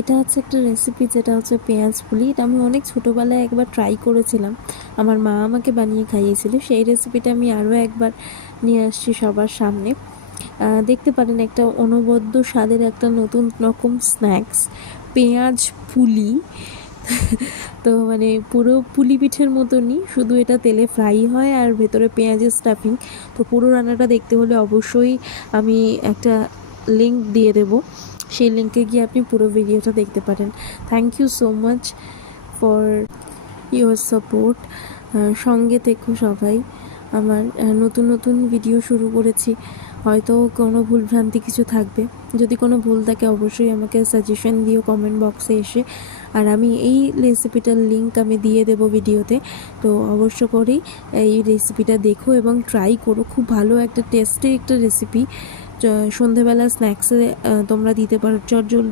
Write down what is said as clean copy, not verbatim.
এটা হচ্ছে একটা রেসিপি, যেটা হচ্ছে পেঁয়াজ পুলি। এটা আমি অনেক ছোটোবেলায় একবার ট্রাই করেছিলাম, আমার মা আমাকে বানিয়ে খাইয়েছিল। সেই রেসিপিটা আমি আরও একবার নিয়ে আসছি সবার সামনে। দেখতে পারেন একটা অনবদ্য স্বাদের একটা নতুন রকম স্ন্যাক্স, পেঁয়াজ পুলি। তো মানে পুরো পুলি পিঠের মতনই, শুধু এটা তেলে ফ্রাই হয় আর ভেতরে পেঁয়াজের স্টাফিং। তো পুরো রান্নাটা দেখতে হলে অবশ্যই আমি একটা লিঙ্ক দিয়ে দেব, সেই লিঙ্কে গিয়ে আপনি পুরো ভিডিওটা দেখতে পারেন। Thank you so much for your support. সঙ্গে থেকো সবাই। আমার নতুন নতুন ভিডিও শুরু করেছি, হয়তো কোনো ভুলভ্রান্তি কিছু থাকবে। যদি কোনো ভুল থাকে অবশ্যই আমাকে সাজেশন দিও কমেন্ট বক্সে এসে। আর আমি এই রেসিপিটার লিঙ্ক আমি দিয়ে দেবো ভিডিওতে, তো অবশ্য করেই এই রেসিপিটা দেখো এবং ট্রাই করো। খুব ভালো একটা টেস্টি একটা রেসিপি, সন্ধেবেলা স্ন্যাক্সে তোমরা দিতে পারো। চটজলদি